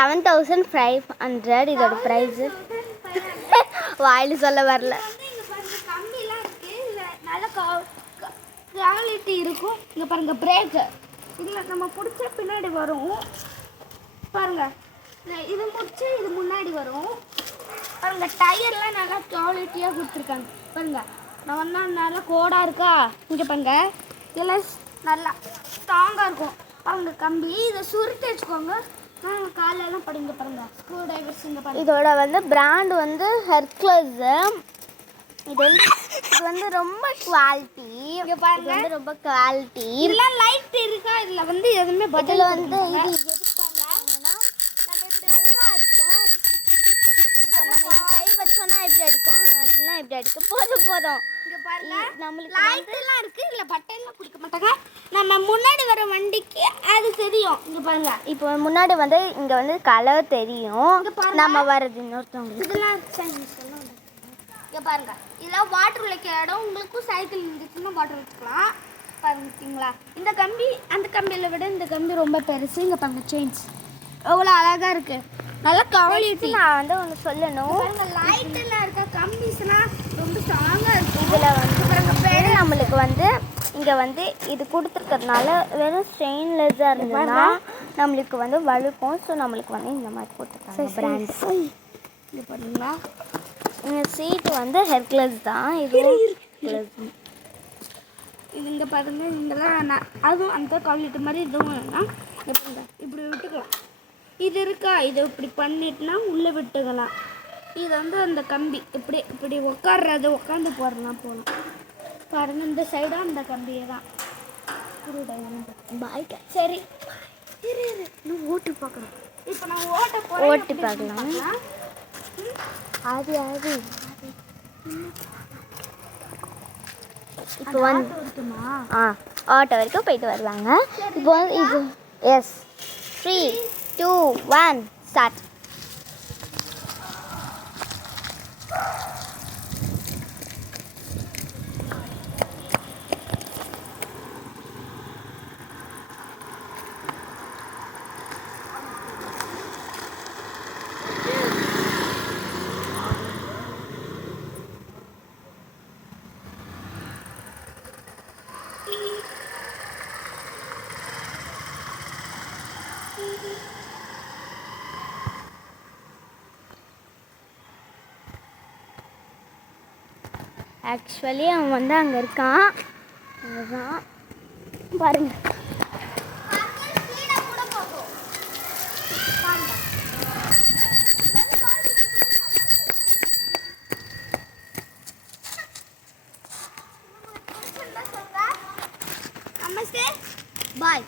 7500 இதோட ப்ரைஸு. வாயில் சொல்ல வரல. கம்பிலாம் இருக்குது, இதில் நல்ல குவாலிட்டி இருக்கும். இங்கே பாருங்கள் பிரேக்கு, இதில் நம்ம பிடிச்ச பின்னாடி வரும் பாருங்கள். இது முடிச்சு இது முன்னாடி வரும் பாருங்கள். டயர்லாம் நல்லா குவாலிட்டியாக கொடுத்துருக்காங்க பாருங்கள். நான் ஒன்றா நல்லா கோடாக இருக்கா, இங்கே பாருங்கள். இதெல்லாம் நல்லா ஸ்ட்ராங்காக இருக்கும் பாருங்க. கம்பி இதை சுருட்டி வச்சுக்கோங்க. காலெல்லாம் படிங்க பாருங்க. ஸ்க்ரூ டைவர்ஸ் இங்கே பாருங்க. இதோட வந்து பிராண்ட் வந்து ஹெர்குலஸு. இது வந்து ரொம்ப குவாலிட்டி. இங்கே பாருங்க, வந்து ரொம்ப குவாலிட்டி. இதெல்லாம் லைட் இருக்கா, இதில் வந்து எதுவுமே பதில் வந்து இது எதுக்காங்கன்னா நம்ம இப்படி நல்லா அடிக்கும். நம்ம கை வச்சோன்னா எப்படி அடிக்கும், அதெல்லாம் எப்படி அடிக்கும். போதும் இங்கே பாருங்க, நம்மளுக்கு லைட்டெல்லாம் இருக்குது. இதில் பட்டையெல்லாம் பிடிக்க மாட்டாங்க. நம்ம முன்னாடி வர வண்டிக்கு அது தெரியும். இங்கே பாருங்க, இப்போ முன்னாடி வந்து இங்கே வந்து கலர் தெரியும். நம்ம வர்றது இன்னொருத்தவங்க இதெல்லாம் இங்கே பாருங்க. இதெல்லாம் வாட்டர் வைக்க இடம். உங்களுக்கும் சைக்கிள் இருந்துச்சுன்னா வாட்டர் வச்சுக்கலாம் பாருங்களா. இந்த கம்பி அந்த கம்பியில் விட இந்த கம்பி ரொம்ப பெருசு. இங்கே பாருங்க, செயின்ஸ் எவ்வளோ அழகாக இருக்குது. நல்லா குவாலிட்டி. நான் வந்து ஒன்று சொல்லணும். லைட்டெல்லாம் இருக்க கம்பிஸ்லாம் ரொம்ப ஸ்ட்ராங்காக இருக்கும். இதில் வந்து நம்மளுக்கு வந்து இங்கே வந்து இது கொடுத்துருக்கிறதுனால வெறும் ஸ்டெயின்லெஸ்ஸாக இருந்ததுன்னா நம்மளுக்கு வந்து வழுக்கும். ஸோ நம்மளுக்கு வந்து இந்த மாதிரி போட்டுருக்காங்க பிராண்ட்ஸ். இது பார்த்தீங்களா, இந்த சீட்டு வந்து ஹெர்குலஸ் தான். இது இங்கே பாருங்க. இதெல்லாம் அதுவும் அந்த குவாலிட்டி மாதிரி இதுவும் வேணாம். இப்படி விட்டுக்கலாம். இது இருக்கா, இதை இப்படி பண்ணிட்டுனா உள்ளே விட்டுக்கலாம். இது வந்து அந்த கம்பி இப்படி உட்கார்றது, உட்காந்து போகிறதுலாம் போகலாம் பாருங்க. இந்த சைடும் அந்த கம்பியை தான். பாய்க்க சரி, இன்னும் ஓட்டு பார்க்கணும். இப்போ நான் ஓட்டி பார்க்கலாம். அது இப்போ வந்து ஆட்டோ வரைக்கும் போயிட்டு வருவாங்க. இப்போ வந்து இது எஸ் 3 2 1 ஸ்டார்ட். ஆக்சுவலி அவன் வந்து அங்கே இருக்கான். அதுதான் பாருங்க. நமஸ்தே, பாய்.